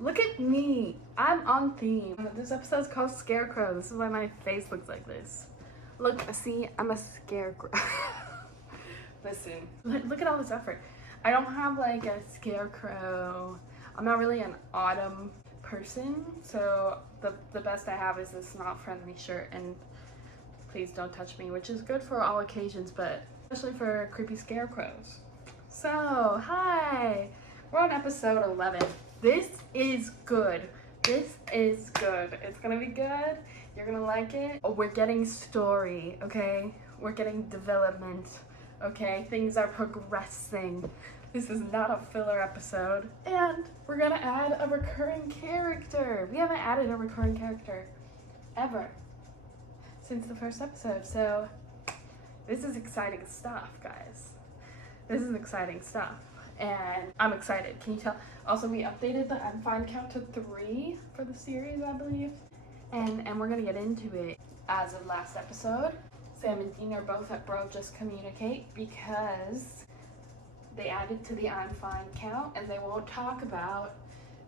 Look at me. I'm on theme. This episode's called Scarecrow. This is why my face looks like this. Look, see, I'm a scarecrow. Listen, look at all this effort. I don't have like a scarecrow. I'm not really an autumn person, so the best I have is this not friendly shirt and please don't touch me, which is good for all occasions, but especially for creepy scarecrows. So, hi! We're on episode 11. This is good. This is good. It's gonna be good. You're gonna like it. Oh, we're getting story, okay? We're getting development, okay? Things are progressing. This is not a filler episode. And we're gonna add a recurring character. We haven't added a recurring character ever since the first episode. So this is exciting stuff, guys. This is exciting stuff. And I'm excited. Can you tell? Also, we updated the unfind count to 3 for the series, I believe. And we're gonna get into it. As of last episode, Sam and Dean are both at Bro Just Communicate because they added to the unfind count and they won't talk about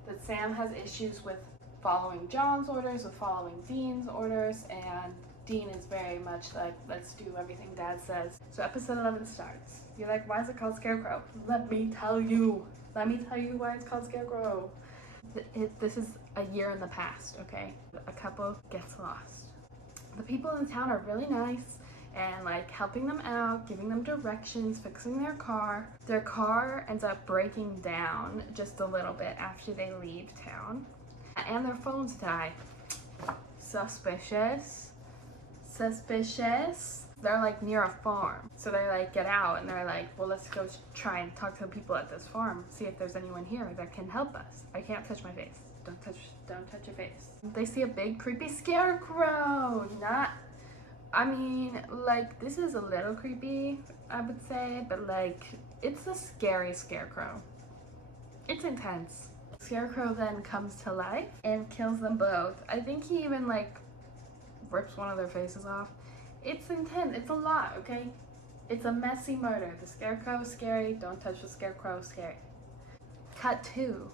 that Sam has issues with following John's orders, with following Dean's orders, and Dean is very much like, let's do everything Dad says. So episode 11 starts. You're like, why is it called Scarecrow? Let me tell you. Let me tell you why it's called Scarecrow. This is a year in the past, okay? A couple gets lost. The people in town are really nice and like helping them out, giving them directions, fixing their car. Their car ends up breaking down just a little bit after they leave town. And their phones die. Suspicious. Suspicious. They're like near a farm. So they like get out and they're like, well, let's go try and talk to the people at this farm, see if there's anyone here that can help us. I can't touch my face. Don't touch your face. They see a big creepy scarecrow. I mean, like, this is a little creepy, I would say, but like, it's a scary scarecrow. It's intense. Scarecrow then comes to life and kills them both. I think he even like rips one of their faces off. It's intense. It's a lot, okay? It's a messy murder. The scarecrow is scary. Don't touch the scarecrow. Scary. Cut 2.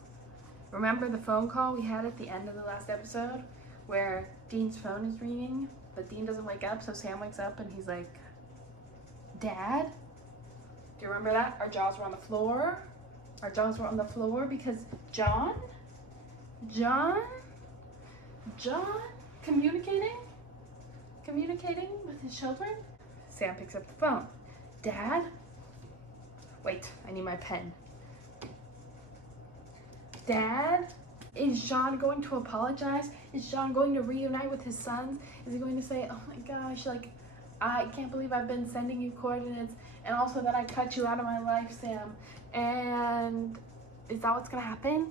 Remember the phone call we had at the end of the last episode where Dean's phone is ringing, but Dean doesn't wake up, so Sam wakes up and he's like, Dad? Do you remember that? Our jaws were on the floor. Our jaws were on the floor because John communicating with his children. Sam picks up the phone. Dad? Wait, I need my pen. Dad? Is John going to apologize? Is John going to reunite with his sons? Is he going to say, oh my gosh, like, I can't believe I've been sending you coordinates and also that I cut you out of my life, Sam. And is that what's gonna happen?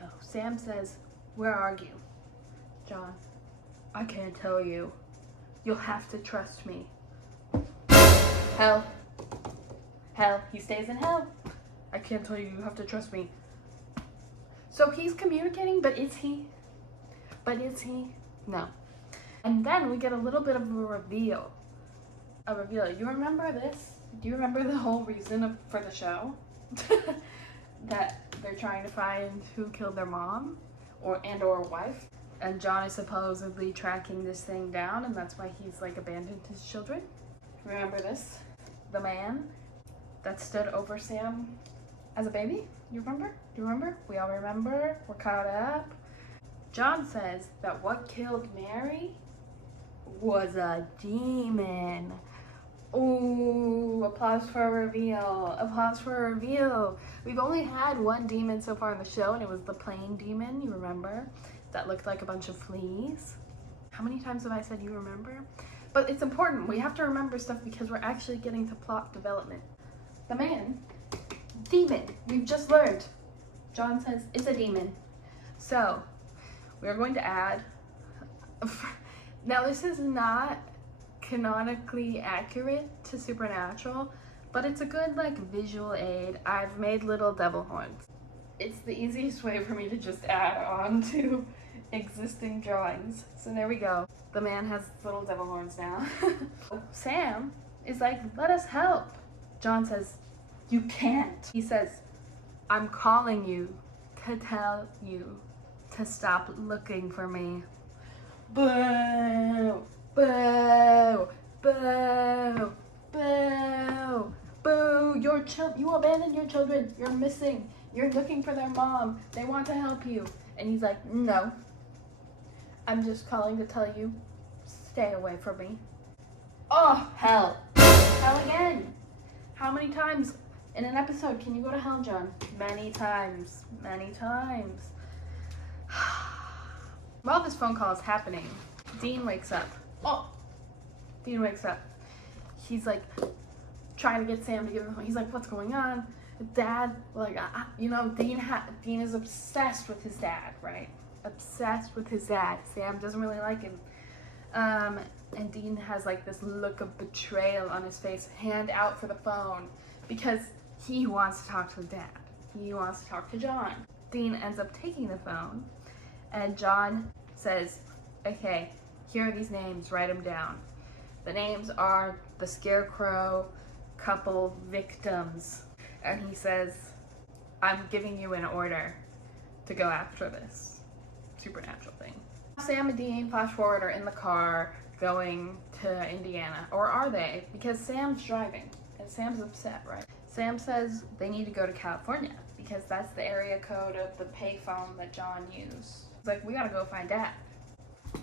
No, Sam says, where are you? John, I can't tell you. You'll have to trust me. Hell, he stays in hell. I can't tell you, you have to trust me. So he's communicating, but is he? No. And then we get a little bit of a reveal. You remember this? Do you remember the whole reason for the show? That they're trying to find who killed their mom or wife. And John is supposedly tracking this thing down, and that's why he's like abandoned his children. Remember this? The man that stood over Sam as a baby? You remember? Do you remember? We all remember. We're caught up. John says that what killed Mary was a demon. Ooh, applause for a reveal. Applause for a reveal. We've only had one demon so far in the show, and it was the plain demon, you remember? That looked like a bunch of fleas. How many times have I said you remember? But it's important. We have to remember stuff because we're actually getting to plot development. The man, demon, we've just learned. John says it's a demon. So, we're going to add... Now, this is not canonically accurate to Supernatural, but it's a good, like, visual aid. I've made little devil horns. It's the easiest way for me to just add on to existing drawings. So there we go. The man has little devil horns now. Sam is like, let us help. John says, you can't. He says, I'm calling you to tell you to stop looking for me. Boo! Boo! Boo! Boo! Boo! You abandoned your children. You're missing. You're looking for their mom. They want to help you. And he's like, no. I'm just calling to tell you, stay away from me. Oh, hell. Hell again. How many times in an episode can you go to hell, John? Many times. Many times. While this phone call is happening, Dean wakes up. Oh! Dean wakes up. He's like trying to get Sam to give him. He's like, what's going on? Dad, like, Dean is obsessed with his dad, right? Obsessed with his dad. Sam doesn't really like him. And Dean has like this look of betrayal on his face, hand out for the phone, because he wants to talk to his dad. He wants to talk to John. Dean ends up taking the phone, and John says, okay, here are these names, write them down. The names are the Scarecrow couple victims. And he says, I'm giving you an order to go after this supernatural thing. Sam and Dean, flash forward, are in the car going to Indiana. Or are they? Because Sam's driving. And Sam's upset, right? Sam says they need to go to California because that's the area code of the payphone that John used. It's like, we gotta go find Dad.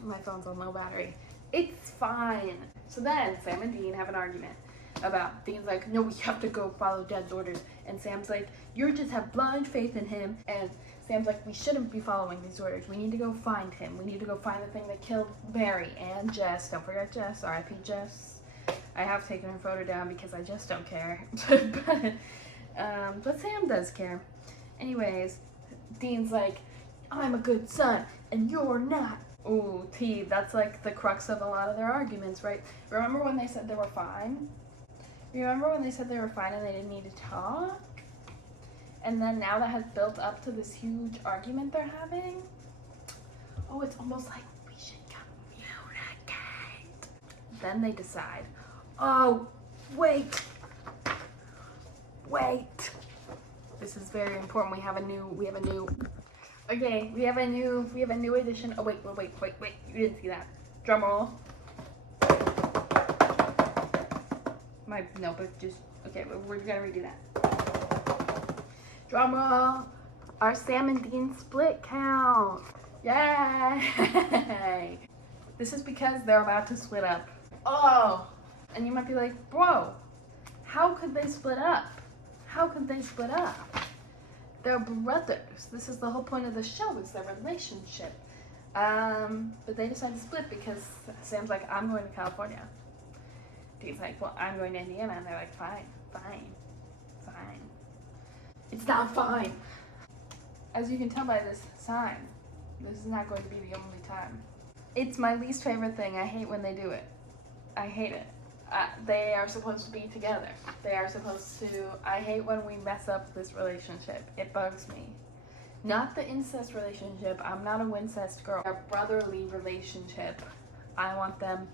My phone's on low battery. It's fine. So then Sam and Dean have an argument about, Dean's like, no, we have to go follow Dad's orders. And Sam's like, you just have blind faith in him. And Sam's like, we shouldn't be following these orders. We need to go find him. We need to go find the thing that killed Mary and Jess. Don't forget Jess. R.I.P. Jess. I have taken her photo down because I just don't care. But Sam does care. Anyways, Dean's like, I'm a good son and you're not. Ooh, T, that's like the crux of a lot of their arguments, right? Remember when they said they were fine? Remember when they said they were fine and they didn't need to talk? And then now that has built up to this huge argument they're having? Oh, it's almost like we should communicate. Then they decide, oh, wait. This is very important. We have a new addition. Oh, wait. You didn't see that. Drum roll. My notebook just, okay, we're gonna redo that. Drum roll. Our Sam and Dean split count. Yay! This is because they're about to split up. Oh! And you might be like, bro, how could they split up? They're brothers. This is the whole point of the show, is their relationship. But they decided to split because Sam's like, I'm going to California. Dean's like, well, I'm going to Indiana. And they're like, fine. It's not fine. As you can tell by this sign, this is not going to be the only time. It's my least favorite thing. I hate when they do it. I hate it. They are supposed to be together. I hate when we mess up this relationship. It bugs me. Not the incest relationship. I'm not a wincest girl. Our brotherly relationship. I want them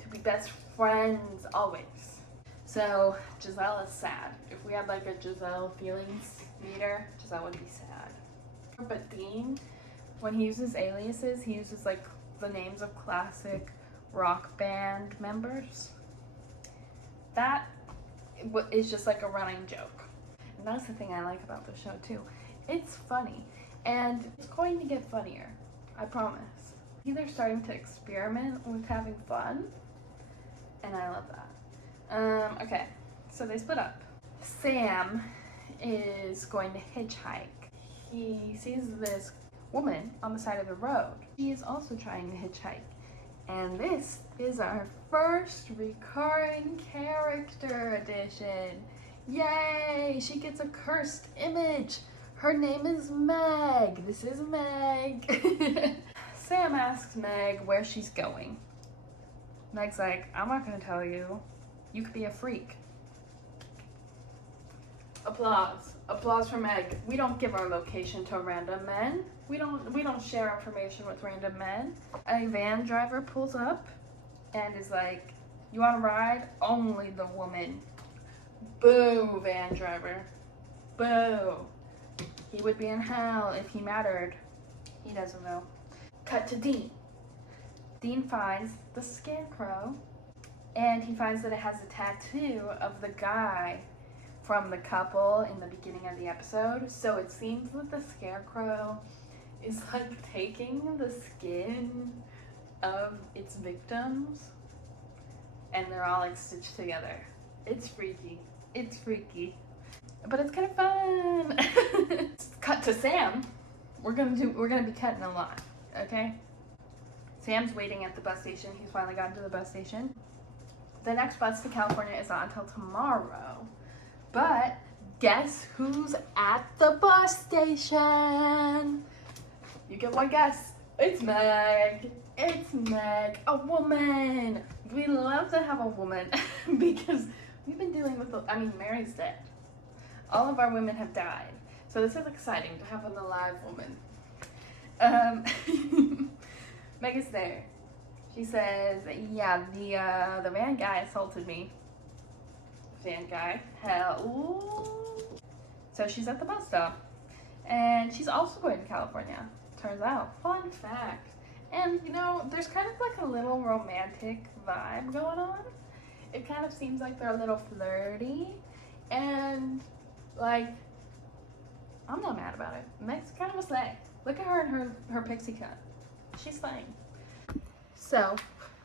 to be best friends always. So Giselle is sad. If we had like a Giselle feelings meter, Giselle would be sad. But Dean, when he uses aliases, he uses like the names of classic rock band members. That is just like a running joke. And that's the thing I like about the show too. It's funny. And it's going to get funnier. I promise. They're starting to experiment with having fun. And I love that. Okay, so they split up. Sam is going to hitchhike. He sees this woman on the side of the road. She is also trying to hitchhike. And this is our first recurring character edition. Yay! She gets a cursed image. Her name is Meg. This is Meg. Sam asks Meg where she's going. Meg's like, I'm not gonna tell you. You could be a freak. Applause. Applause for Meg. We don't give our location to random men. We don't share information with random men. A van driver pulls up and is like, You want to ride? Only the woman. Boo, van driver. Boo. He would be in hell if he mattered. He doesn't know. Cut to Dean. Dean finds the scarecrow, and he finds that it has a tattoo of the guy from the couple in the beginning of the episode. So it seems that the scarecrow is like taking the skin of its victims, and they're all like stitched together. It's freaky. It's freaky. But it's kind of fun. Cut to Sam. We're gonna be cutting a lot, okay? Sam's waiting at the bus station. He's finally gotten to the bus station. The next bus to California is not until tomorrow. But guess who's at the bus station? You get one guess. It's Meg. It's Meg, a woman. We love to have a woman because we've been dealing with, Mary's dead. All of our women have died. So this is exciting to have an alive woman. Meg is there. She says, yeah, the van guy assaulted me. Van guy, hell. Ooh. So she's at the bus stop. And she's also going to California, turns out. Fun fact. And, there's kind of like a little romantic vibe going on. It kind of seems like they're a little flirty. And, like, I'm not mad about it. Meg's kind of a slay. Look at her in her pixie cut. She's slaying. So,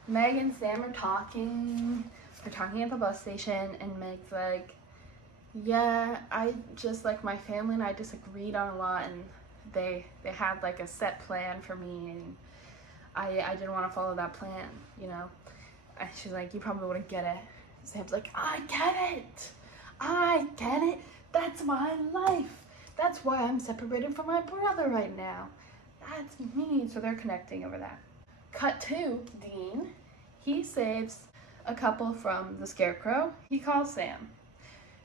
Meg and Sam are talking. They're talking at the bus station, and Meg's like, yeah, I just, like, my family and I disagreed on a lot, and they had, like, a set plan for me, and I didn't want to follow that plan, And she's like, you probably wouldn't get it. Sam's like, I get it. I get it. That's my life. That's why I'm separated from my brother right now. That's me. So they're connecting over that. Cut to Dean. He saves a couple from the scarecrow. He calls Sam.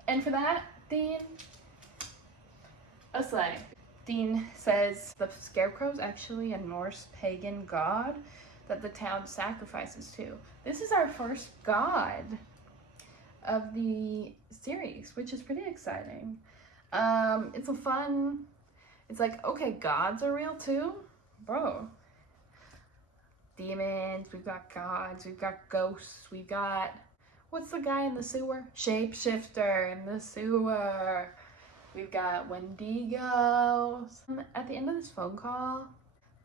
And for that, Dean, a slay. Dean says the scarecrow's actually a Norse pagan god that the town sacrifices to. This is our first god of the series, which is pretty exciting. It's like, okay, gods are real too? Bro. Demons, we've got gods, we've got ghosts, we've got, what's the guy in the sewer? Shapeshifter in the sewer. We've got Wendigos. At the end of this phone call,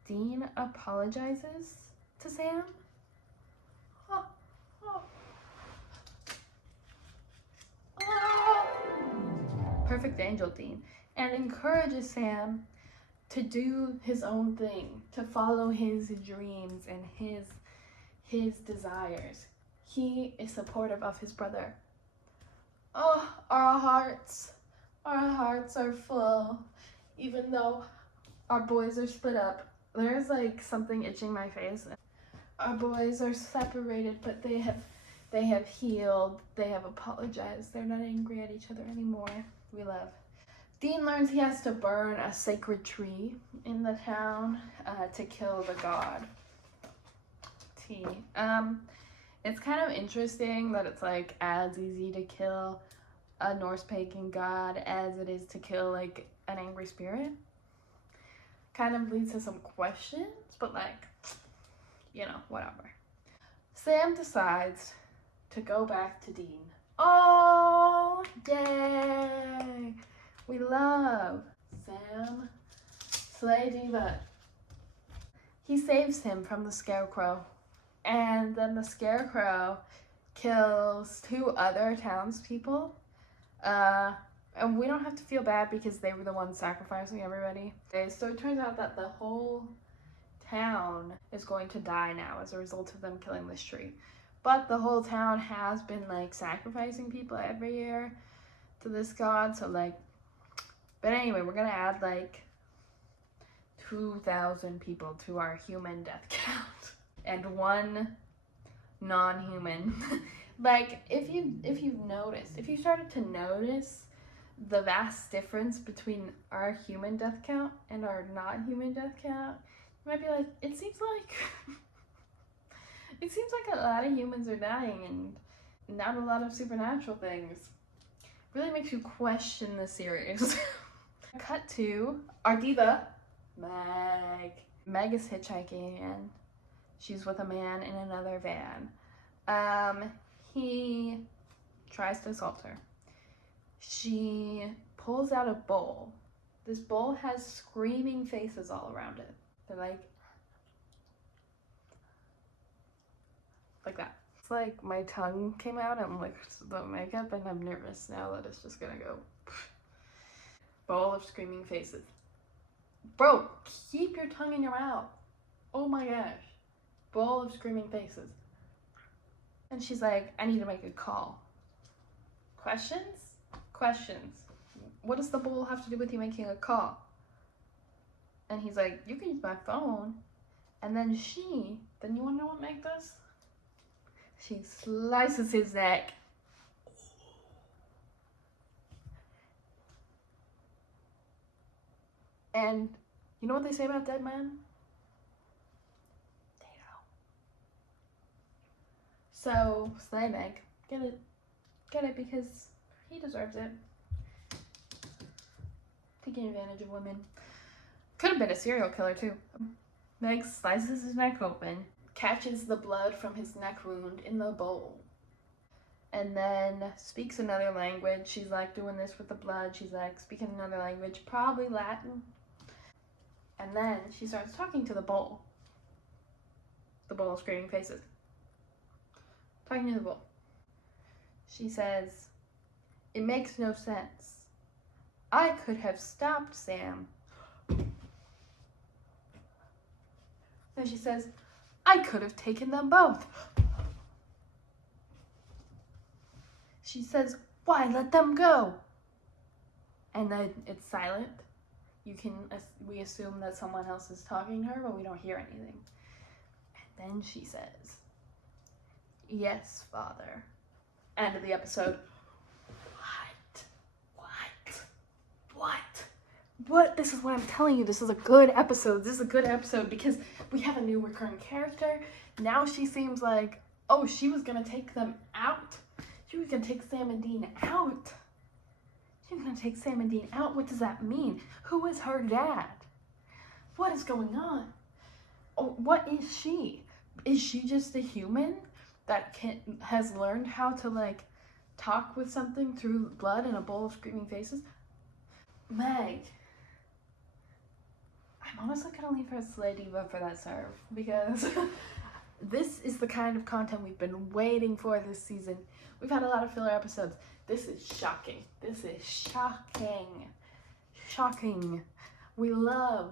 Dean apologizes to Sam. Oh, oh. Perfect angel, Dean. And encourages Sam to do his own thing, to follow his dreams and his desires. He is supportive of his brother. Oh, our hearts are full. Even though our boys are split up, there's like something itching my face. Our boys are separated, but they have healed. They have apologized. They're not angry at each other anymore. We love. Dean learns he has to burn a sacred tree in the town to kill the god. It's kind of interesting that it's like as easy to kill a Norse pagan god as it is to kill like an angry spirit. Kind of leads to some questions, but like, whatever. Sam decides to go back to Dean. Oh, yay! We love Sam. Slay diva. He saves him from the scarecrow, and then the scarecrow kills 2 other townspeople. And we don't have to feel bad because they were the ones sacrificing everybody. Okay, so it turns out that the whole town is going to die now as a result of them killing this tree. But the whole town has been like sacrificing people every year to this god, so like, but anyway, we're gonna add like 2,000 people to our human death count and 1 non-human. Like, if you started to notice the vast difference between our human death count and our not human death count, you might be like, it seems like It seems like a lot of humans are dying and not a lot of supernatural things. Really makes you question the series. Cut to our diva, Meg. Meg is hitchhiking and she's with a man in another van. He tries to assault her. She pulls out a bowl. This bowl has screaming faces all around it. They're like that. It's like my tongue came out and like the makeup and I'm nervous now that it's just gonna go. Bowl of screaming faces. Bro, keep your tongue in your mouth. Oh my gosh. Bowl of screaming faces. And she's like, I need to make a call. Questions? Questions. What does the bowl have to do with you making a call? And he's like, you can use my phone. And then you wanna know what Meg does? She slices his neck. And you know what they say about dead men? They know. So, slay Meg. Get it. Get it because he deserves it. Taking advantage of women. Could have been a serial killer too. Meg slices his neck open, catches the blood from his neck wound in the bowl, and then speaks another language. She's like doing this with the blood. She's like speaking another language, probably Latin. And then she starts talking to the bowl. The bowl of screaming faces. Talking to the bowl. She says, it makes no sense. I could have stopped Sam. Then she says, I could have taken them both. She says, why let them go? And then it's silent. We assume that someone else is talking to her, but we don't hear anything. And then she says, yes, Father. End of the episode. What? This is what I'm telling you. This is a good episode. This is a good episode because we have a new recurring character. Now she seems like, oh, she was going to take them out. She was going to take Sam and Dean out. She was going to take Sam and Dean out. What does that mean? Who is her dad? What is going on? Oh, what is she? Is she just a human that has learned how to, like, talk with something through blood and a bowl of screaming faces? Meg. I'm honestly gonna leave her Slay Diva for that serve because this is the kind of content we've been waiting for this season. We've had a lot of filler episodes. This is shocking. This is shocking. Shocking. We love.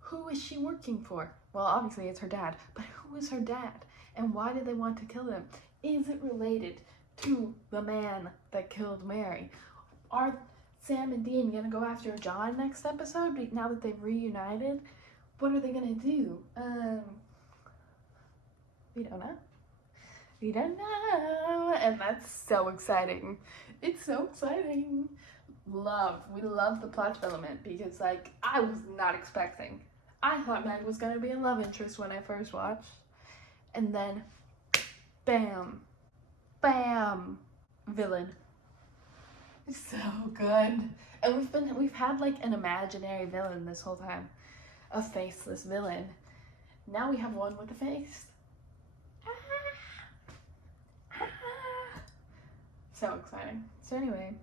Who is she working for? Well, obviously it's her dad, but who is her dad? And why did they want to kill him? Is it related to the man that killed Mary? Are Sam and Dean gonna go after John next episode now that they've reunited? What are they gonna do? We don't know. We don't know. And that's so exciting. It's so exciting. We love the plot development because, like, I was not expecting. I thought Meg was gonna be a love interest when I first watched. And then, bam, villain. It's so good. And we've had like an imaginary villain this whole time. A faceless villain. Now we have one with a face. So exciting. So anyway,